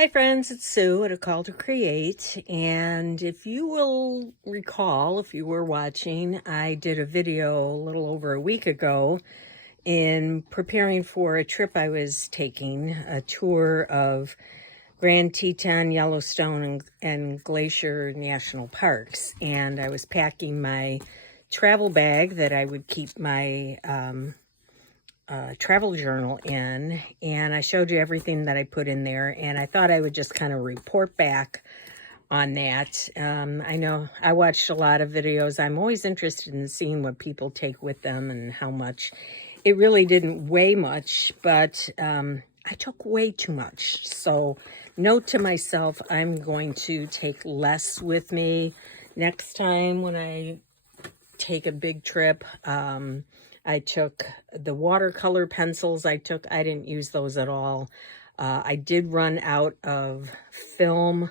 Hi friends, it's Sue at A Call to Create, and if you will recall, if you were watching, I did a video a little over a week ago in preparing for a trip I was taking, a tour of Grand Teton, Yellowstone, and Glacier National Parks, and I was packing my travel bag that I would keep my travel journal in, and I showed you everything that I put in there, and I thought I would just kind of report back on that. I know I watched a lot of videos. I'm always interested in seeing what people take with them and how much. It really didn't weigh much, but I took way too much. So note to myself, I'm going to take less with me next time when I take a big trip. I took the watercolor pencils I didn't use those at all. I did run out of film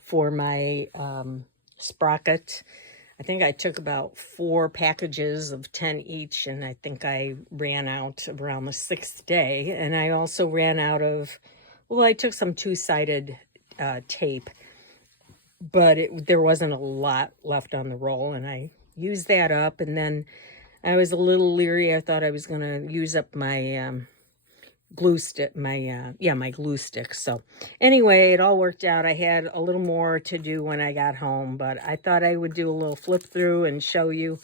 for my sprocket. I think I took about 4 packages of 10 each, and I think I ran out around the 6th day. And I also ran out of, well, I took some two-sided tape, but there wasn't a lot left on the roll, and I used that up. And then I was a little leery. I thought I was going to use up my glue stick, my glue stick. So anyway, it all worked out. I had a little more to do when I got home, but I thought I would do a little flip through and show you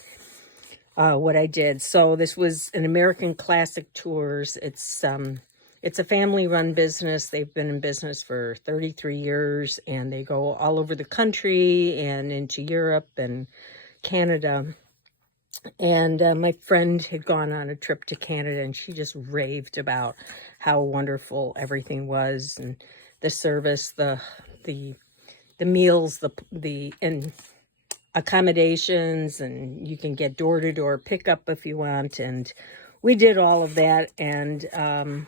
what I did. So this was an American Classic Tours. It's a family-run business. They've been in business for 33 years, and they go all over the country and into Europe and Canada. And my friend had gone on a trip to Canada, and she just raved about how wonderful everything was, and the service, the meals, the accommodations, and you can get door-to-door pickup if you want. And we did all of that, and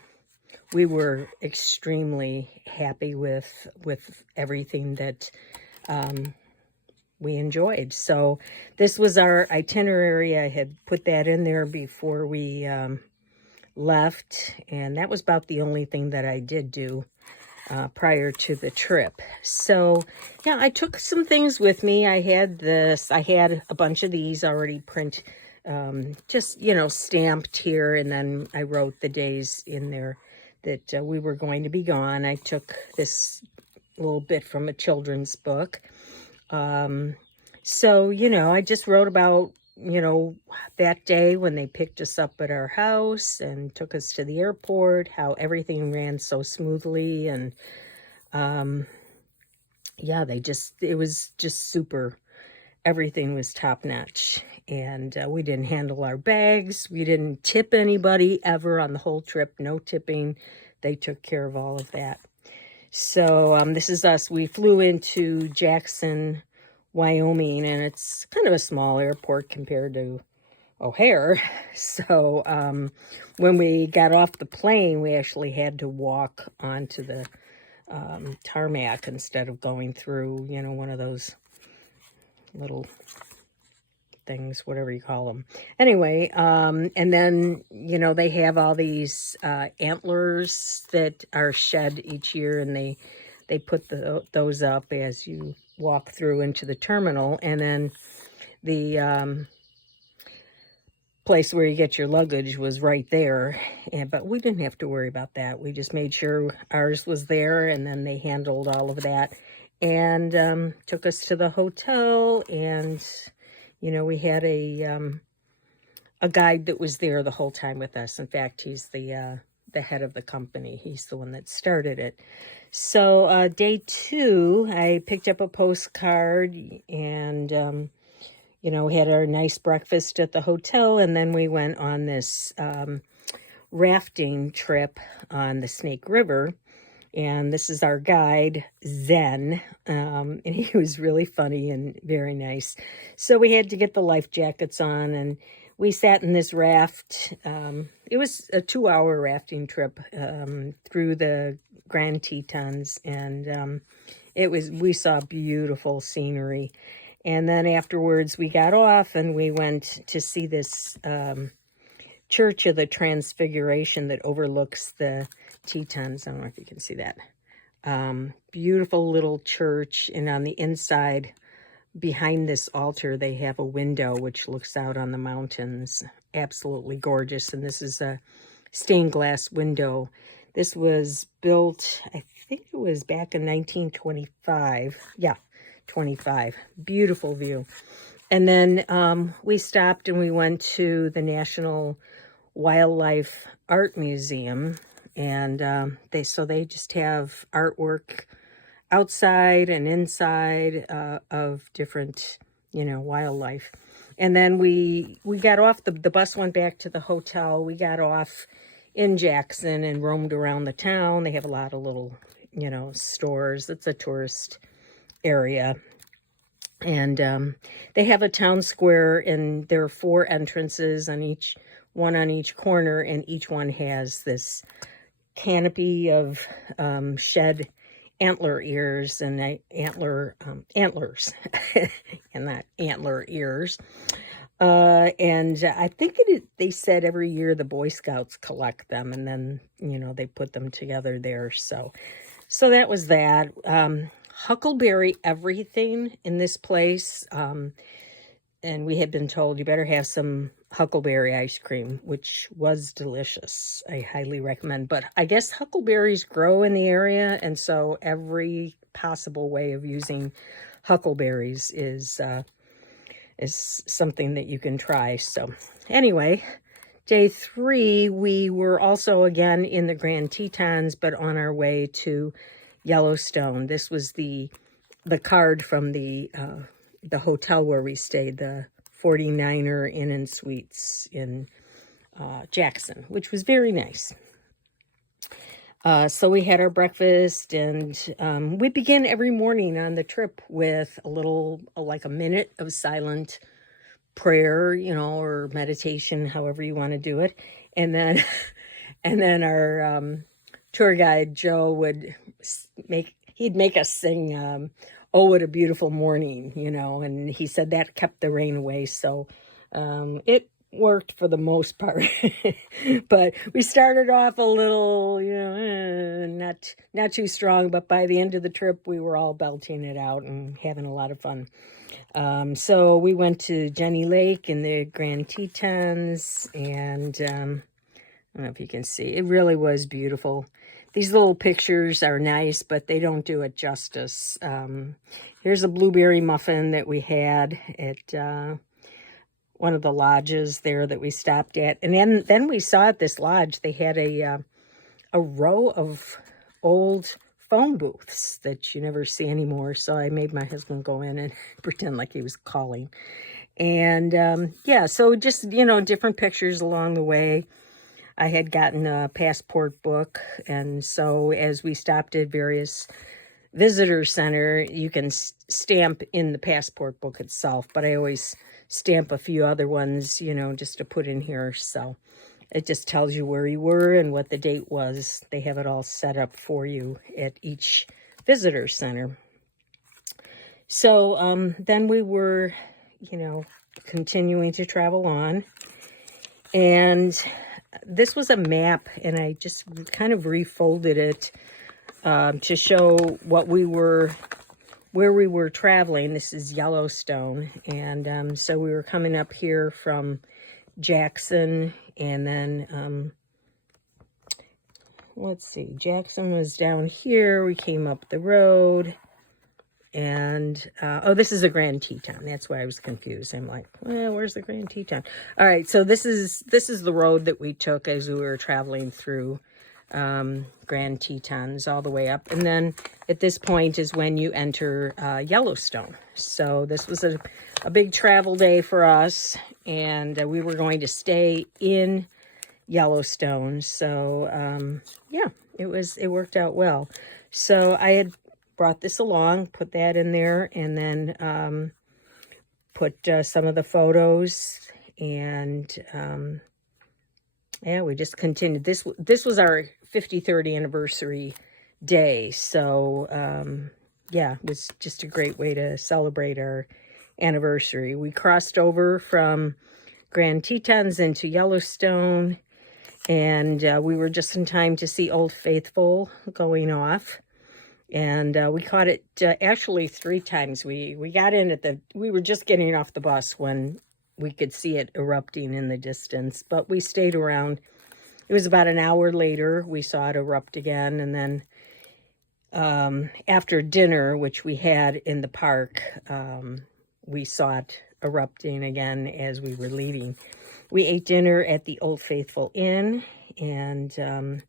we were extremely happy with everything that we enjoyed. So this was our itinerary. I had put that in there before we left, and that was about the only thing that I did do prior to the trip. So yeah, I took some things with me. I had a bunch of these already just stamped here, and then I wrote the days in there that we were going to be gone. I took this little bit from a children's book. So, I just wrote about, that day when they picked us up at our house and took us to the airport, how everything ran so smoothly. And, yeah, it was just super. Everything was top notch. And we didn't handle our bags. We didn't tip anybody ever on the whole trip. No tipping. They took care of all of that. So this is us. We flew into Jackson, Wyoming, and it's kind of a small airport compared to O'Hare. So when we got off the plane, we actually had to walk onto the tarmac instead of going through, one of those little things, whatever you call them. Anyway, and then, they have all these antlers that are shed each year, and they put those up as you walk through into the terminal. And then the place where you get your luggage was right there, but we didn't have to worry about that. We just made sure ours was there, and then they handled all of that and took us to the hotel. And we had a guide that was there the whole time with us. In fact, he's the head of the company. He's the one that started it. So day 2, I picked up a postcard, and we had our nice breakfast at the hotel, and then we went on this rafting trip on the Snake River. And this is our guide, Zen, and he was really funny and very nice. So we had to get the life jackets on, and we sat in this raft. It was a 2-hour rafting trip through the Grand Tetons, and we saw beautiful scenery. And then afterwards we got off, and we went to see this Church of the Transfiguration that overlooks the Tetons. I don't know if you can see that. Beautiful little church, and on the inside, behind this altar, they have a window which looks out on the mountains. Absolutely gorgeous. And this is a stained glass window. This was built, I think it was back in 1925. Yeah, 25. Beautiful view. And then we stopped and we went to the National Wildlife Art Museum. And they just have artwork outside and inside of different, wildlife. And then we got off, the bus went back to the hotel. We got off in Jackson and roamed around the town. They have a lot of little, stores. It's a tourist area. And they have a town square, and there are 4 entrances one on each corner, and each one has this canopy of shed antler ears and antlers and not antler ears. And I think they said every year the Boy Scouts collect them, and then, they put them together there. So that was that. Huckleberry everything in this place. And we had been told you better have some huckleberry ice cream, which was delicious. I highly recommend. But I guess huckleberries grow in the area, and so every possible way of using huckleberries is something that you can try. So anyway, day 3, we were also again in the Grand Tetons, but on our way to Yellowstone. This was the card from the hotel where we stayed, the 49er Inn and Suites in Jackson, which was very nice. So we had our breakfast, and we begin every morning on the trip with like a minute of silent prayer, or meditation, however you want to do it. And then our tour guide, Joe, would make us sing, "Oh, what a beautiful morning," and he said that kept the rain away. So it worked for the most part. But we started off a little, not too strong, but by the end of the trip, we were all belting it out and having a lot of fun. So we went to Jenny Lake in the Grand Tetons, and I don't know if you can see, it really was beautiful. These little pictures are nice, but they don't do it justice. Here's a blueberry muffin that we had at one of the lodges there that we stopped at. And then we saw at this lodge, they had a row of old phone booths that you never see anymore. So I made my husband go in and pretend like he was calling. And so just, different pictures along the way. I had gotten a passport book, and so as we stopped at various visitor center, you can stamp in the passport book itself, but I always stamp a few other ones, just to put in here. So it just tells you where you were and what the date was. They have it all set up for you at each visitor center. So then we were, continuing to travel on, and this was a map, and I just kind of refolded it to show where we were traveling. This is Yellowstone, and so we were coming up here from Jackson, and then let's see, Jackson was down here. We came up the road, and this is a Grand Teton. That's why I was confused. I'm like, well, where's the Grand Teton? All right, so this is the road that we took as we were traveling through Grand Tetons all the way up. And then at this point is when you enter Yellowstone. So this was a big travel day for us, and we were going to stay in Yellowstone. So it worked out well. So I had brought this along, put that in there, and then put some of the photos, and we just continued. This was our 53rd anniversary day, so it was just a great way to celebrate our anniversary. We crossed over from Grand Tetons into Yellowstone, and we were just in time to see Old Faithful going off. And we caught it actually 3 times. We got in we were just getting off the bus when we could see it erupting in the distance, but we stayed around. It was about an hour later, we saw it erupt again. And then after dinner, which we had in the park, we saw it erupting again as we were leaving. We ate dinner at the Old Faithful Inn and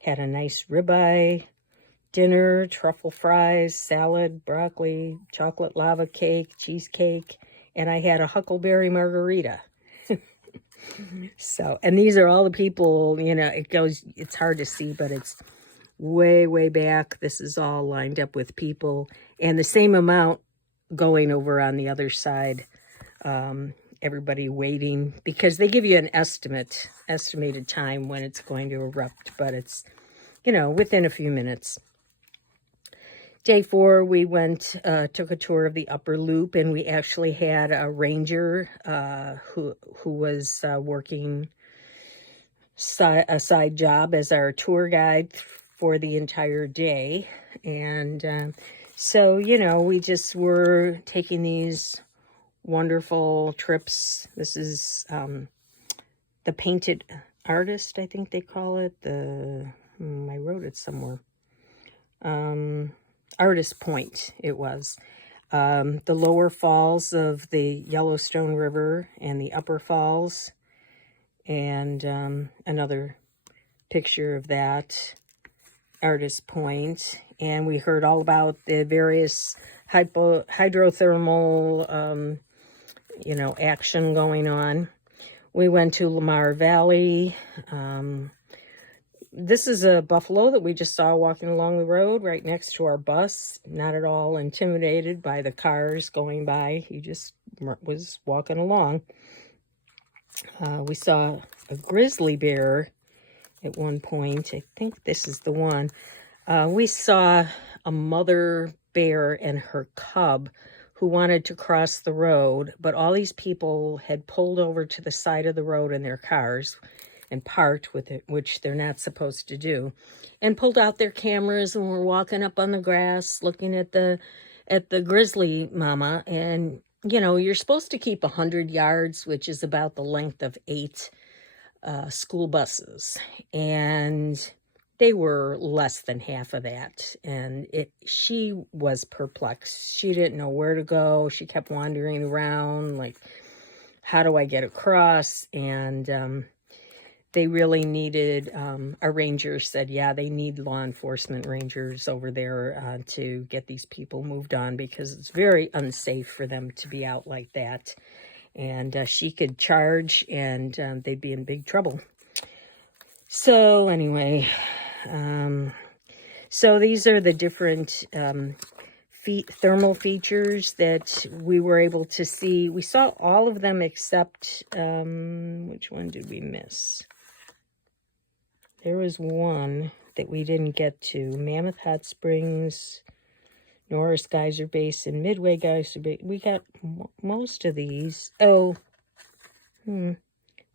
had a nice ribeye dinner, truffle fries, salad, broccoli, chocolate lava cake, cheesecake, and I had a huckleberry margarita. So, and these are all the people, you know, it's hard to see, but it's way, way back. This is all lined up with people, and the same amount going over on the other side. Everybody waiting, because they give you an estimated time when it's going to erupt, but it's, you know, within a few minutes. Day 4, we went, took a tour of the upper loop, and we actually had a ranger who was working a side job as our tour guide for the entire day. And so, you know, we just were taking these wonderful trips. This is the Painted Artist, I think they call it. I wrote it somewhere. Artist Point, it was. The lower falls of the Yellowstone River and the upper falls. And another picture of that, Artist Point. And we heard all about the various hydrothermal, you know, action going on. We went to Lamar Valley. This is a buffalo that we just saw walking along the road right next to our bus. Not at all intimidated by the cars going by. He just was walking along. We saw a grizzly bear at one point. I think this is the one. We saw a mother bear and her cub who wanted to cross the road, but all these people had pulled over to the side of the road in their cars and parked with it, which they're not supposed to do, and pulled out their cameras and were walking up on the grass looking at the grizzly mama. And you know, you're supposed to keep 100 yards, which is about the length of 8 school buses, and they were less than half of that. And she was perplexed. She didn't know where to go. She kept wandering around like, how do I get across? And they really needed, a ranger said, yeah, they need law enforcement rangers over there to get these people moved on, because it's very unsafe for them to be out like that. And she could charge, and they'd be in big trouble. So anyway, so these are the different thermal features that we were able to see. We saw all of them except, which one did we miss? There was one that we didn't get to. Mammoth Hot Springs, Norris Geyser Basin, Midway Geyser Basin. We got most of these. Oh, there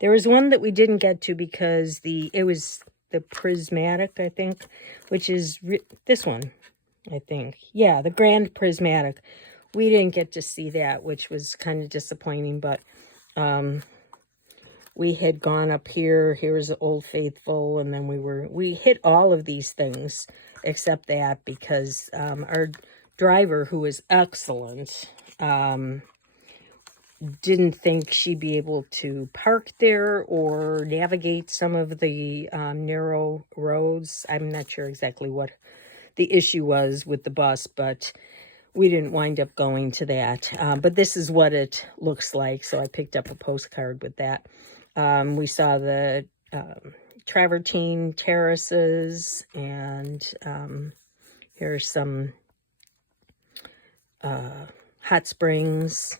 was one that we didn't get to because it was the Prismatic, I think, which is this one, I think. Yeah, the Grand Prismatic. We didn't get to see that, which was kind of disappointing, but we had gone up here. Here's the Old Faithful, and then we hit all of these things except that, because our driver, who was excellent, didn't think she'd be able to park there or navigate some of the narrow roads. I'm not sure exactly what the issue was with the bus, but we didn't wind up going to that. But this is what it looks like, so I picked up a postcard with that. We saw the travertine terraces, and here's some hot springs.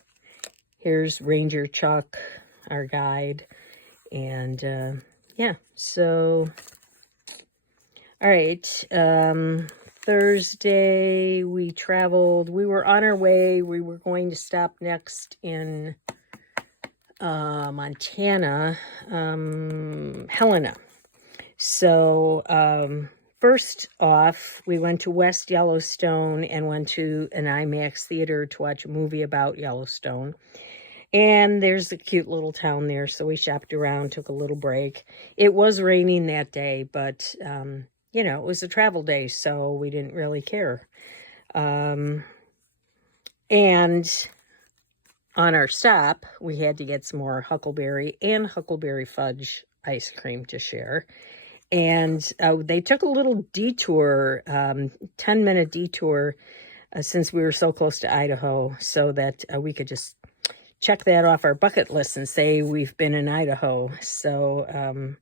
Here's Ranger Chuck, our guide. And yeah, so all right. Thursday we traveled. We were on our way. We were going to stop next in Montana, Helena. So first off, we went to West Yellowstone and went to an IMAX theater to watch a movie about Yellowstone. And there's a cute little town there, so we shopped around, took a little break. It was raining that day, but, you know, it was a travel day, so we didn't really care. And on our stop, we had to get some more huckleberry and huckleberry fudge ice cream to share. And they took a little detour, 10-minute detour, since we were so close to Idaho, so that we could just check that off our bucket list and say we've been in Idaho. So,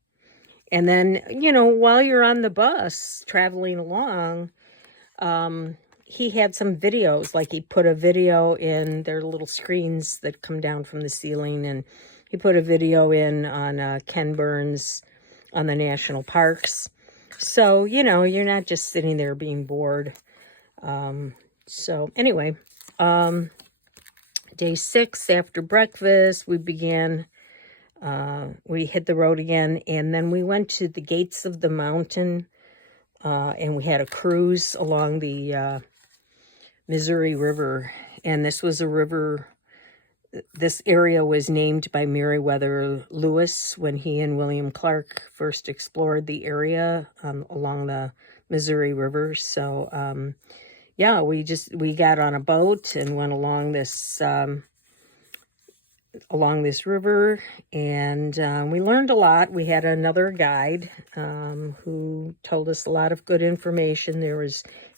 and then, you know, while you're on the bus traveling along, he had some videos, like he put a video in their little screens that come down from the ceiling, and he put a video in on Ken Burns on the national parks. So, you know, you're not just sitting there being bored. So anyway, day 6 after breakfast, we began, we hit the road again, and then we went to the gates of the mountain, and we had a cruise along the Missouri River. And this was a river, this area was named by Meriwether Lewis when he and William Clark first explored the area along the Missouri River. So, yeah, we got on a boat and went along this river, and we learned a lot. We had another guide who told us a lot of good information.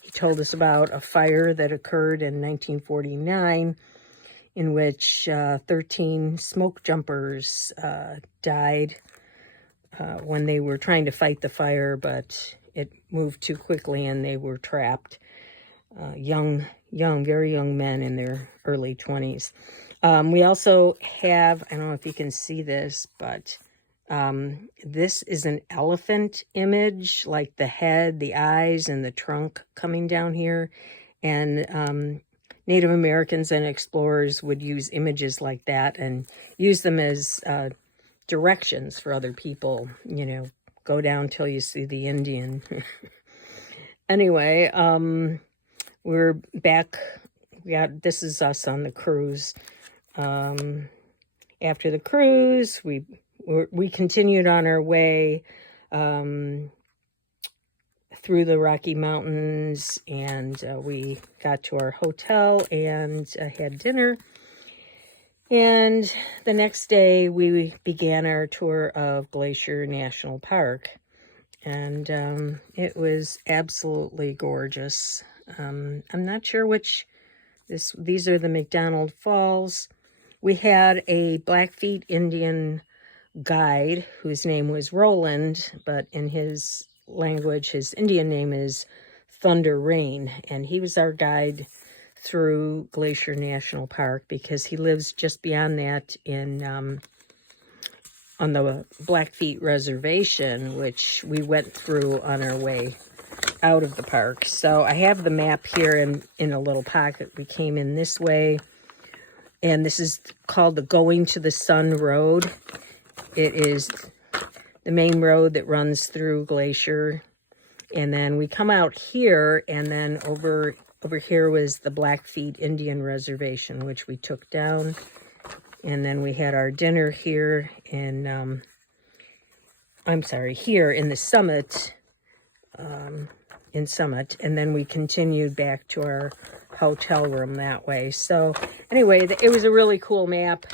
He told us about a fire that occurred in 1949 in which 13 smoke jumpers died when they were trying to fight the fire, but it moved too quickly and they were trapped. Very young men in their early 20s. We also have, I don't know if you can see this, but this is an elephant image, like the head, the eyes, and the trunk coming down here. And Native Americans and explorers would use images like that and use them as directions for other people, you know, go down till you see the Indian. Anyway, we're back. This is us on the cruise. After the cruise, we continued on our way through the Rocky Mountains, and we got to our hotel and had dinner. And the next day, we began our tour of Glacier National Park, and it was absolutely gorgeous. I'm not sure which. These are the McDonald Falls. We had a Blackfeet Indian guide whose name was Roland, but in his language, his Indian name is Thunder Rain, and he was our guide through Glacier National Park because he lives just beyond that in on the Blackfeet Reservation, which we went through on our way out of the park. So I have the map here in a little pocket. We came in this way, and this is called the Going to the Sun Road. It is the main road that runs through Glacier. And then we come out here, and then over here was the Blackfeet Indian Reservation, which we took down. And then we had our dinner here in, here in the Summit, and then we continued back to our hotel room that way. So anyway, it was a really cool map.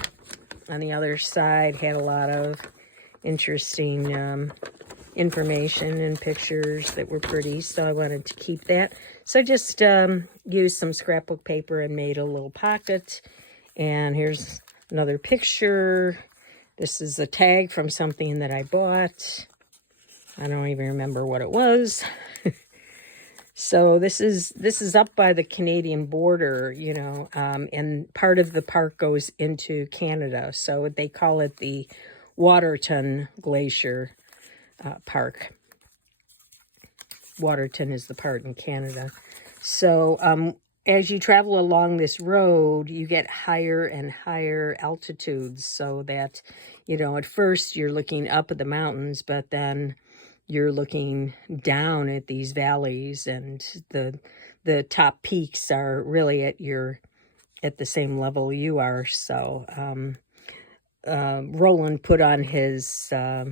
On the other side, had a lot of interesting information and pictures that were pretty, so I wanted to keep that. So I just used some scrapbook paper and made a little pocket. And here's another picture. This is a tag from something that I bought. I don't even remember what it was. So this is up by the Canadian border, you know, and part of the park goes into Canada. So they call it the Waterton Glacier Park. Waterton is the part in Canada. So as you travel along this road, you get higher and higher altitudes, so that, you know, at first you're looking up at the mountains, but then you're looking down at these valleys, and the top peaks are really at the same level you are. So Roland put on his what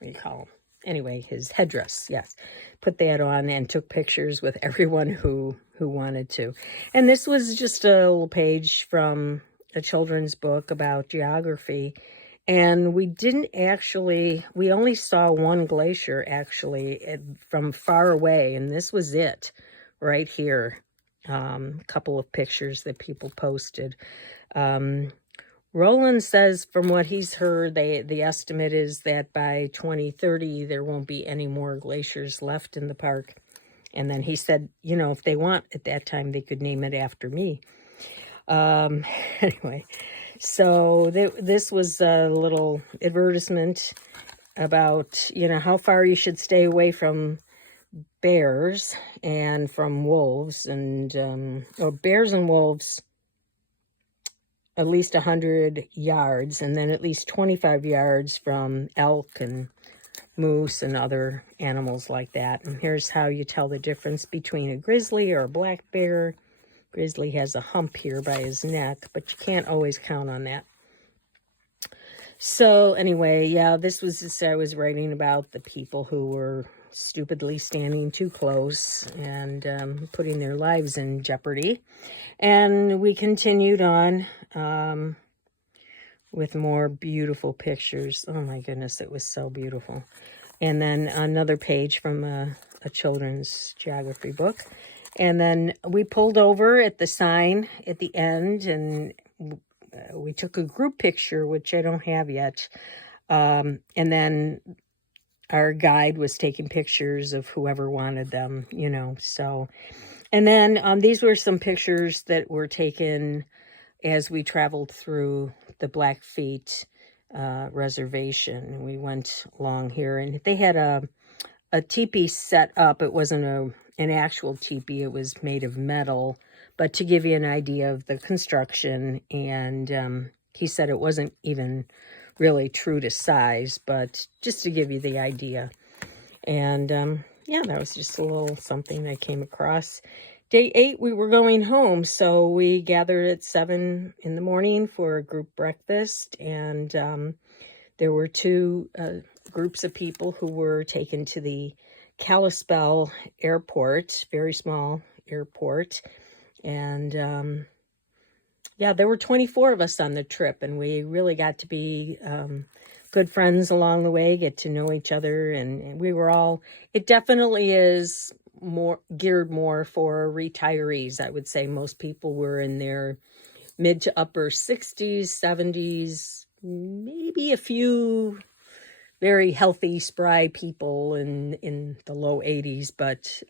do you call him? Anyway, his headdress, yes. Put that on and took pictures with everyone who wanted to. And this was just a little page from a children's book about geography. And we only saw one glacier actually from far away. And this was it right here. A couple of pictures that people posted. Roland says from what he's heard, the estimate is that by 2030, there won't be any more glaciers left in the park. And then he said, if they want at that time, they could name it after me. Anyway, so this was a little advertisement about, how far you should stay away from bears and from wolves, and or bears and wolves at least 100 yards, and then at least 25 yards from elk and moose and other animals like that. And here's how you tell the difference between a grizzly or a black bear. Grizzly has a hump here by his neck, but you can't always count on that. So anyway, yeah, this was just, I was writing about the people who were stupidly standing too close and putting their lives in jeopardy. And we continued on with more beautiful pictures. Oh my goodness, it was so beautiful. And then another page from a children's geography book. And then we pulled over at the sign at the end, and we took a group picture, which I don't have yet. And then our guide was taking pictures of whoever wanted them, so. And then these were some pictures that were taken as we traveled through the Blackfeet reservation. We went along here, and they had a teepee set up. It wasn't an actual teepee. It was made of metal, but to give you an idea of the construction. And he said it wasn't even really true to size, but just to give you the idea. And yeah, that was just a little something I came across. Day 8, we were going home, so we gathered at 7 in the morning for a group breakfast, and there were 2 groups of people who were taken to the Kalispell airport, very small airport, and yeah, there were 24 of us on the trip, and we really got to be good friends along the way, get to know each other, and we were all, it definitely is geared more for retirees. I would say most people were in their mid to upper 60s, 70s, maybe a few very healthy, spry people in the low 80s, but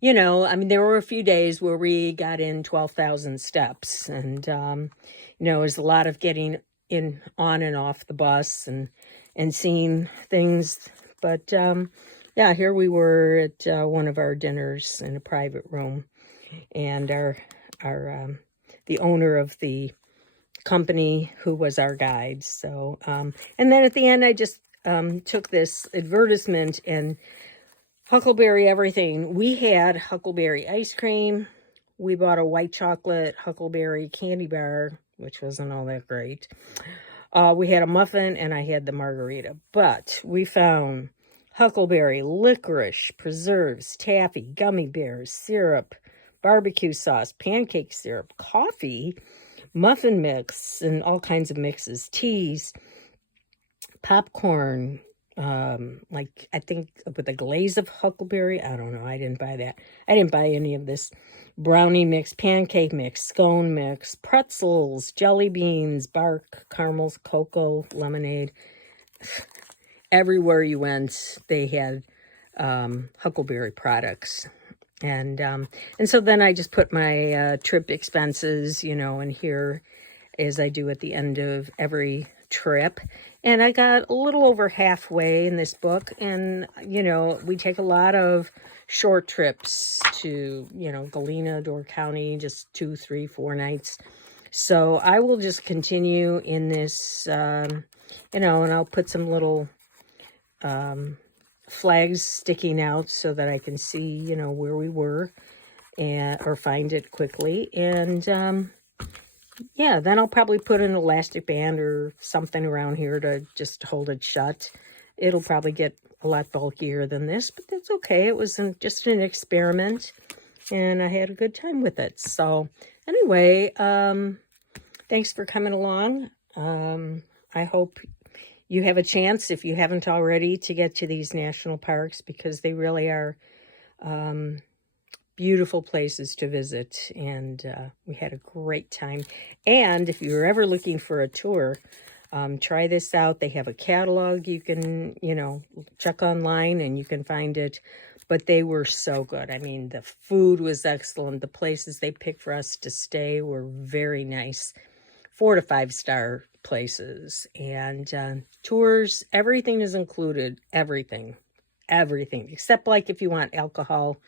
there were a few days where we got in 12,000 steps, and it was a lot of getting in on and off the bus and seeing things. But yeah, here we were at one of our dinners in a private room, and our the owner of the company who was our guide. So and then at the end, I just took this advertisement and Huckleberry everything. We had Huckleberry ice cream. We bought a white chocolate Huckleberry candy bar, which wasn't all that great. We had a muffin, and I had the margarita. But we found Huckleberry, licorice, preserves, taffy, gummy bears, syrup, barbecue sauce, pancake syrup, coffee, muffin mix, and all kinds of mixes, teas, popcorn, like I think with a glaze of huckleberry. I don't know. I didn't buy that. I didn't buy any of this. Brownie mix, pancake mix, scone mix, pretzels, jelly beans, bark, caramels, cocoa, lemonade. Everywhere you went, they had huckleberry products. And so then I just put my trip expenses, in here, as I do at the end of every trip. And I got a little over halfway in this book. And, we take a lot of short trips to, Galena, Door County, just 2, 3, 4 nights. So I will just continue in this you know, and I'll put some little flags sticking out so that I can see, you know, where we were, and or find it quickly. And yeah, then I'll probably put an elastic band or something around here to just hold it shut. It'll probably get a lot bulkier than this, but that's okay. It was just an experiment, and I had a good time with it. So anyway, thanks for coming along. I hope you have a chance, if you haven't already, to get to these national parks, because they really are beautiful places to visit, and we had a great time. And if you're ever looking for a tour, try this out. They have a catalog you can, you know, check online and you can find it. But they were so good. I mean, the food was excellent. The places they picked for us to stay were very nice. 4 to 5 star places. And tours, everything is included. Everything. Except like if you want alcohol,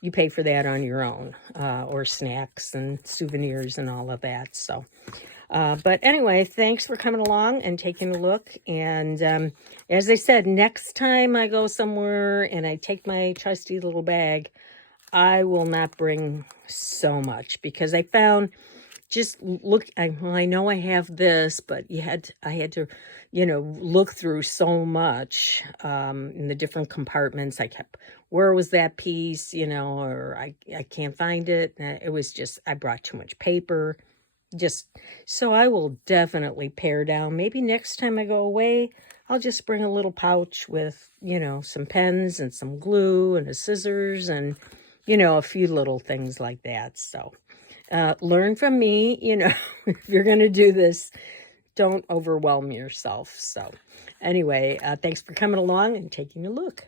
you pay for that on your own, or snacks and souvenirs and all of that. So, but anyway, thanks for coming along and taking a look. And as I said, next time I go somewhere and I take my trusty little bag, I will not bring so much, because I found, just look, well, I know I have this, but I had to, you know, look through so much in the different compartments. I kept, where was that piece, you know, or I can't find it. It was just, I brought too much paper. Just, so I will definitely pare down. Maybe next time I go away, I'll just bring a little pouch with, you know, some pens and some glue and a scissors and, you know, a few little things like that. So learn from me, you know, if you're going to do this, don't overwhelm yourself. So anyway, thanks for coming along and taking a look.